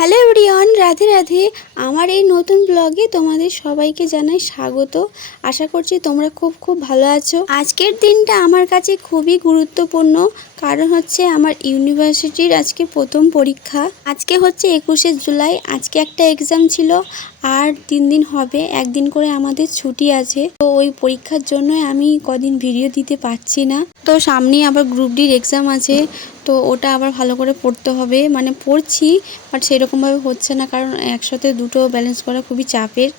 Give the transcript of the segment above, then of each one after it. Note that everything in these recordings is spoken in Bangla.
Hello everyone, Radhe Radhe. আমার এই নতুন ব্লগে তোমাদের সবাইকে জানাই স্বাগত। আশা করছি তোমরা খুব খুব ভালো আছো। আজকের দিনটা আমার কাছে খুবই গুরুত্বপূর্ণ, কারণ হচ্ছে আমার ইউনিভার্সিটির আজকে প্রথম পরীক্ষা। আজকে হচ্ছে 21শে জুলাই। আজকে একটা এক্সাম ছিল, আর 3 দিন হবে, একদিন করে আমাদের ছুটি আছে। তো ওই পরীক্ষার জন্য আমি কদিন ভিডিও দিতে পারছি না। তো সামনেই আবার গ্রুপ ডির এক্সাম আছে, তো ওটা আবার ভালো করে পড়তে হবে। মানে পড়ছি, বাট সেরকমভাবে হচ্ছে না, কারণ একসাথে দুটো ব্যালেন্স করা খুবই চাপের,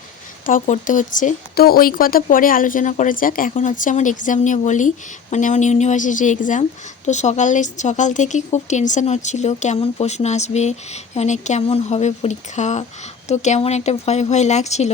তাও করতে হচ্ছে। তো ওই কথা পরে আলোচনা করা যাক। এখন হচ্ছে আমার এক্সাম নিয়ে বলি, মানে আমার ইউনিভার্সিটির এক্সাম। তো সকাল থেকে খুব টেনশন হচ্ছিল, কেমন প্রশ্ন আসবে, মানে কেমন হবে পরীক্ষা। তো কেমন একটা ভয় ভয় লাগছিল।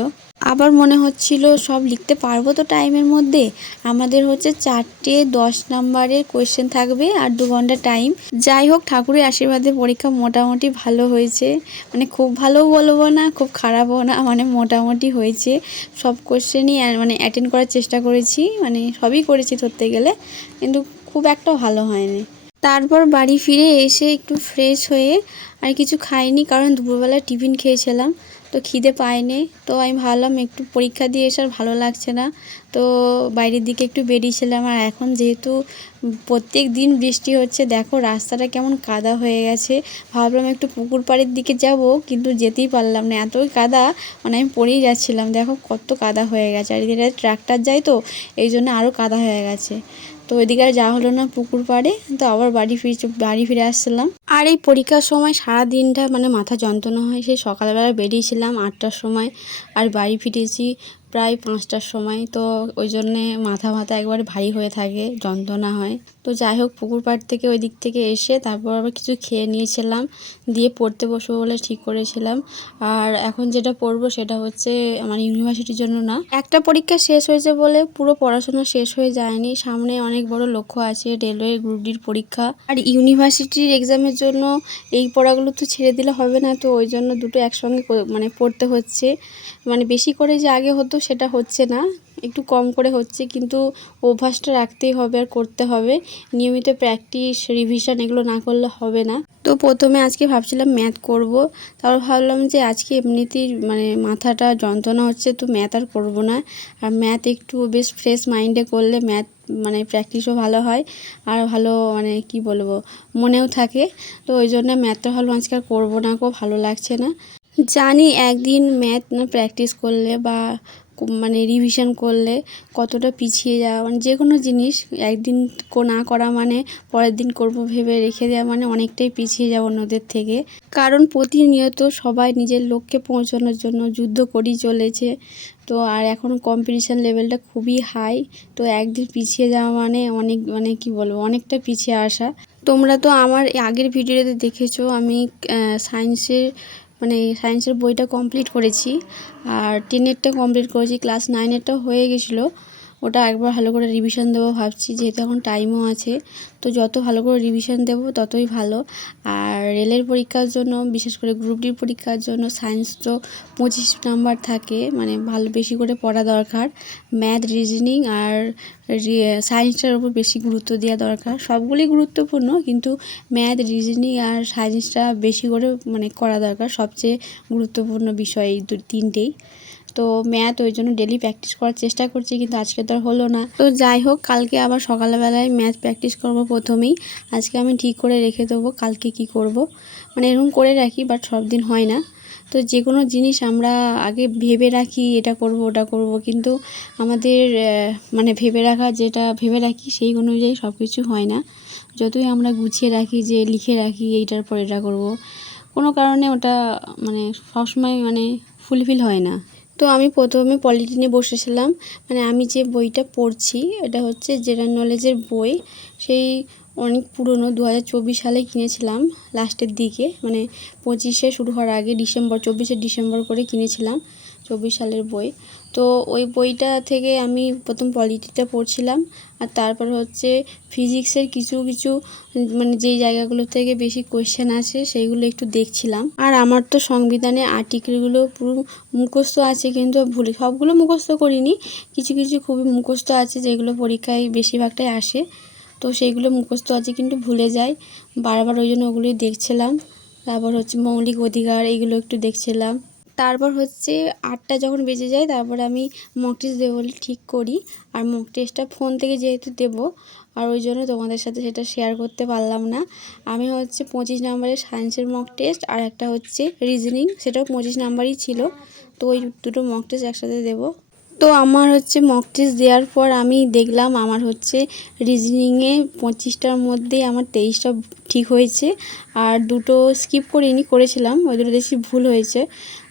আবার মনে হচ্ছিল সব লিখতে পারবো তো টাইমের মধ্যে। আমাদের হচ্ছে 4টে 10 নাম্বারের কোয়েশ্চেন থাকবে আর 2 ঘন্টা টাইম। যাই হোক, ঠাকুরের আশীর্বাদে পরীক্ষা মোটামুটি ভালো হয়েছে। মানে খুব ভালোও বলবো না, খুব খারাপও না, মানে মোটামুটি হয়েছে। সব কোয়েশ্চেনই মানে অ্যাটেন্ড করার চেষ্টা করেছি, মানে সবই করেছি ধরতে গেলে, কিন্তু খুব একটা ভালো হয়নি। তারপর বাড়ি ফিরে এসে একটু ফ্রেশ হয়ে আর কিছু খাইনি, কারণ দুপুরবেলা টিফিন খেয়েছিলাম, তো খিদে পায়নি। তো আমি ভাবলাম একটু পরীক্ষা দিয়ে এসে আর ভালো লাগছে না, তো বাইরের দিকে একটু বেরিয়েছিলাম। আর এখন যেহেতু প্রত্যেক দিন বৃষ্টি হচ্ছে, দেখো রাস্তাটা কেমন কাদা হয়ে গেছে। ভাবলাম একটু পুকুর পাড়ের দিকে যাব, কিন্তু যেতেই পারলাম না, এতই কাদা, মানে আমি পড়েই যাচ্ছিলাম। দেখো কত কাদা হয়ে গেছে, আর এদিকে ট্রাক্টর যায়, তো এই জন্য আরও কাদা হয়ে গেছে। তো ওইদিকে আর যাওয়া হলো না পুকুর পাড়ে, তো আবার বাড়ি ফিরে আসছিলাম। আর এই পরীক্ষার সময় সারা দিনটা মানে মাথা যন্ত্রণা হয়। সেই সকালবেলা বেরিয়েছিলাম 8টার সময়, আর বাড়ি ফিরেছি প্রায় 5টার সময়। তো ওই জন্যে মাথা একবারে ভারী হয়ে থাকে, যন্ত্রণা হয়। তো যাই হোক, পুকুর পাড় থেকে ওই দিক থেকে এসে তারপর আবার কিছু খেয়ে নিয়েছিলাম, দিয়ে পড়তে বসবো বলে ঠিক করেছিলাম। আর এখন যেটা পড়বো সেটা হচ্ছে আমার ইউনিভার্সিটির জন্য না। একটা পরীক্ষা শেষ হয়েছে বলে পুরো পড়াশোনা শেষ হয়ে যায়নি, সামনে অনেক বড় লক্ষ্য আছে, রেলওয়ে গ্রুপ ডির পরীক্ষা। আর ইউনিভার্সিটির এক্সামের জন্য এই পড়াগুলো তো ছেড়ে দিলে হবে না, তো ওই জন্য দুটো একসঙ্গে মানে পড়তে হচ্ছে। মানে বেশি করে যে আগে হতো সেটা হচ্ছে না, একটু কম করে হচ্ছে, কিন্তু অভ্যাসটা রাখতেই হবে আর করতে হবে। নিয়মিত প্র্যাকটিস রিভিশন এগুলো না করলে হবে না। তো প্রথমে আজকে ভাবছিলাম ম্যাথ করব, তারপর ভাবলাম যে আজকে এমনিতেই মানে মাথাটা যন্ত্রণা হচ্ছে, তো ম্যাথ আর করবো না। আর ম্যাথ একটু বেশ ফ্রেশ মাইন্ডে করলে ম্যাথ মানে প্র্যাকটিসও ভালো হয়, আর ভালো মানে কি বলবো, মনেও থাকে। তো ওই জন্য ম্যাথটা ভালো আজকে আর করবো না, খুব ভালো লাগছে না। জানি একদিন ম্যাথ না প্র্যাকটিস করলে বা মানে রিভিশন করলে কতটা পিছিয়ে যাওয়া, মানে যে কোনো জিনিস একদিন না করা মানে পরের দিন করব ভেবে রেখে দেওয়া মানে অনেকটাই পিছিয়ে যাওয়া অন্যদের থেকে। কারণ প্রতিনিয়ত সবাই নিজের লক্ষ্যে পৌঁছানোর জন্য যুদ্ধ করেই চলেছে। তো আর এখন কম্পিটিশান লেভেলটা খুবই হাই, তো একদিন পিছিয়ে যাওয়া মানে অনেক মানে কি বলবো, অনেকটা পিছিয়ে আসা। তোমরা তো আমার আগের ভিডিওতে দেখেছো আমি সায়েন্সের বইটা কমপ্লিট করেছি, আর 10এরটা কমপ্লিট করেছি, ক্লাস 9এরটাও হয়ে গেছিলো। ওটা একবার ভালো করে রিভিশন দেবো ভাবছি, যেহেতু এখন টাইমও আছে। তো যত ভালো করে রিভিশন দেবো ততই ভালো। আর রেলের পরীক্ষার জন্য, বিশেষ করে গ্রুপ ডির পরীক্ষার জন্য সায়েন্স তো 25 নাম্বার থাকে, মানে ভালো বেশি করে পড়া দরকার। ম্যাথ, রিজনিং আর সায়েন্সটার উপর বেশি গুরুত্ব দেওয়া দরকার। সবগুলি গুরুত্বপূর্ণ, কিন্তু ম্যাথ, রিজনিং আর সায়েন্সটা বেশি করে মানে করা দরকার, সবচেয়ে গুরুত্বপূর্ণ বিষয় এই তিনটেই। তো ম্যাথ ওই জন্য ডেলি প্র্যাকটিস করার চেষ্টা করছি, কিন্তু আজকে তো আর হলো না। তো যাই হোক, কালকে আবার সকালবেলায় ম্যাথ প্র্যাকটিস করব প্রথমেই। আজকে আমি ঠিক করে রেখে দেবো কালকে কি করব, মানে এরকম করে রাখি, বাট সব দিন হয় না। তো যে কোনো জিনিস আমরা আগে ভেবে রাখি, এটা করব ওটা করব, কিন্তু আমাদের মানে যেটা ভেবে রাখি সেই অনুযায়ী সব কিছু হয় না। যতই আমরা গুছিয়ে রাখি, যে লিখে রাখি এইটার পর এটা করব, কোনো কারণে ওটা মানে সবসময় মানে ফুলফিল হয় না। তো আমি প্রথমে পলিটি নিয়ে বসেছিলাম। মানে আমি যে বইটা পড়ছি এটা হচ্ছে জেনারেল নলেজের বই। সেই অনেক পুরনো, 2024 সালে কিনেছিলাম লাস্টের দিকে, মানে 25-এ শুরু হওয়ার আগে ডিসেম্বর, 24শে ডিসেম্বর করে কিনেছিলাম 24 সালের বই। তো ওই বইটা থেকে আমি প্রথম পলিটিটা পড়ছিলাম, আর তারপর হচ্ছে ফিজিক্সের কিছু কিছু মানে যেই জায়গাগুলো থেকে বেশি কোয়েশ্চেন আছে সেইগুলো একটু দেখছিলাম। আর আমার তো সংবিধানের আর্টিকেলগুলো পুরো মুখস্থ আছে, কিন্তু সবগুলো মুখস্থ করিনি, কিছু কিছু খুবই মুখস্থ আছে যেগুলো পরীক্ষায় বেশিরভাগটাই আসে। তো সেইগুলো মুখস্থ আছে কিন্তু ভুলে যাই বারবার, ওই জন্য ওগুলোই দেখছিলাম। তারপর হচ্ছে মৌলিক অধিকার, এগুলো একটু দেখছিলাম। তারপর হচ্ছে 8টা যখন বেজে যায় তারপর আমি মক টেস্ট দেবো বলে ঠিক করি। আর মক টেস্টটা ফোন থেকে যেহেতু দেবো, আর ওই জন্য তোমাদের সাথে সেটা শেয়ার করতে পারলাম না। আমি হচ্ছে 25 নম্বরের সায়েন্সের মক টেস্ট আর একটা হচ্ছে রিজনিং, সেটাও 25 নাম্বারই ছিল। তো ওই দুটো মক টেস্ট একসাথে দেবো। তো আমার হচ্ছে মক টেস্ট দেওয়ার পর আমি দেখলাম আমার হচ্ছে রিজনিংয়ে 25টার মধ্যে আমার 23টা ঠিক হয়েছে, আর দুটো স্কিপ করেছিলাম, ওই দুটো দেখছি ভুল হয়েছে।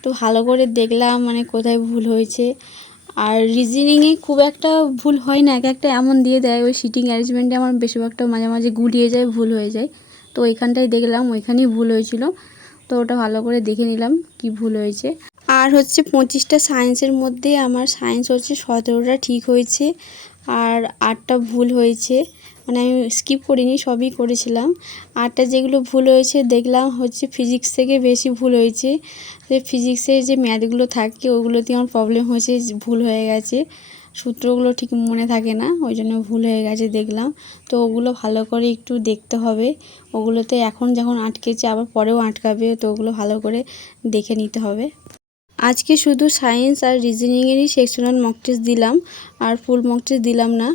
তো ভালো করে দেখলাম মানে কোথায় ভুল হয়েছে। আর রিজনিংয়ে খুব একটা ভুল হয় না, এক একটা এমন দিয়ে দেয়, ওই সিটিং অ্যারেঞ্জমেন্টে আমার বেশিরভাগটা মাঝে মাঝে গুলিয়ে যায়, ভুল হয়ে যায়। তো ওইখানটায় দেখলাম ওইখানেই ভুল হয়েছিল। তো ওটা ভালো করে দেখে নিলাম কি ভুল হয়েছে। আর হচ্ছে 25টা সায়েন্সের মধ্যে আমার সায়েন্স হচ্ছে 17টা ঠিক হয়েছে আর 8টা ভুল হয়েছে। মানে আমি স্কিপ করিনি, সবই করেছিলাম। 8টা যেগুলো ভুল হয়েছে দেখলাম হচ্ছে ফিজিক্স থেকে বেশি ভুল হয়েছে। ফিজিক্সের যে ম্যাথগুলো থাকে ওগুলোতে আমার প্রবলেম হয়েছে, ভুল হয়ে গেছে, সূত্রগুলো ঠিক মনে থাকে না, ওই জন্য ভুল হয়ে গেছে দেখলাম। তো ওগুলো ভালো করে একটু দেখতে হবে, ওগুলোতে এখন যখন আটকেছে আবার পরেও আটকাবে, তো ওগুলো ভালো করে দেখে নিতে হবে। আজকে শুধু সায়েন্স আর রিজনিংয়েরই সেকশনাল মক টেস্ট দিলাম, আর ফুল মক টেস্ট দিলাম না।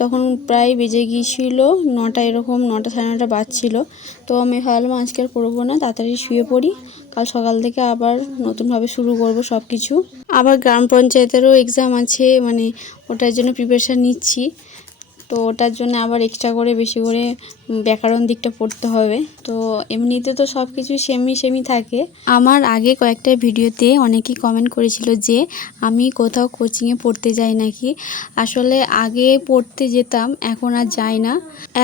তখন প্রায় বেজে গিয়েছিল 9টা, এরকম 9টা সাড়ে 9টা বাজছিল। তো আমি ভাবলাম আজকে আর করবো না, তাড়াতাড়ি শুয়ে পড়ি, কাল সকাল থেকে আবার নতুনভাবে শুরু করব সব কিছু। আবার গ্রাম পঞ্চায়েতেরও এক্সাম আছে, মানে ওটার জন্য প্রিপারেশান নিচ্ছি। তো ওটার জন্য আবার এক্সট্রা করে বেশি করে ব্যাকরণ দিকটা পড়তে হবে। তো এমনিতে তো সব কিছু সেমই থাকে। আমার আগে কয়েকটা ভিডিওতে অনেকেই কমেন্ট করেছিল যে আমি কোথাও কোচিংয়ে পড়তে যাই নাকি। আসলে আগে পড়তে যেতাম, এখন আর যাই না।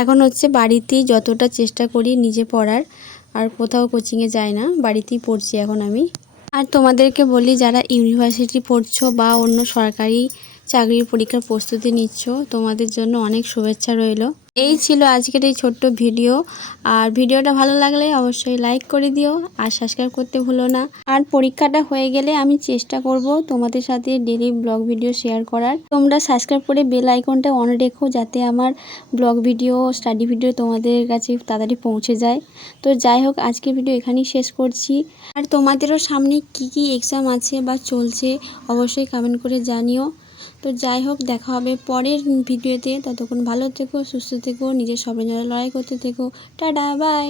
এখন হচ্ছে বাড়িতেই যতটা চেষ্টা করি নিজে পড়ার, আর কোথাও কোচিংয়ে যাই না, বাড়িতেই পড়ছি এখন আমি। আর তোমাদেরকে বলি, যারা ইউনিভার্সিটি পড়ছো বা অন্য সরকারি চাকরির পরীক্ষার প্রস্তুতি নিচ্ছ, তোমাদের জন্য অনেক শুভেচ্ছা রইল। এই ছিল আজকের এই ছোট্ট ভিডিও। আর ভিডিওটা ভালো লাগলে অবশ্যই লাইক করে দিও আর সাবস্ক্রাইব করতে ভুলো না। আর পরীক্ষাটা হয়ে গেলে আমি চেষ্টা করব তোমাদের সাথে ডেইলি ব্লগ ভিডিও শেয়ার করার। তোমরা সাবস্ক্রাইব করে বেল আইকনটা অন রেখো, যাতে আমার ব্লগ ভিডিও, স্টাডি ভিডিও তোমাদের কাছে তাড়াতাড়ি পৌঁছে যায়। তো যাই হোক, আজকের ভিডিও এখানেই শেষ করছি। আর তোমাদেরও সামনে কি এক্সাম আছে বা চলছে অবশ্যই কমেন্ট করে জানিও। তো যাই হোক, দেখা হবে পরের ভিডিওতে। ততক্ষণ ভালো থেকো, সুস্থ থেকো, নিজের স্বপ্নের জন্য লড়াই করতে থেকো। Tata, by.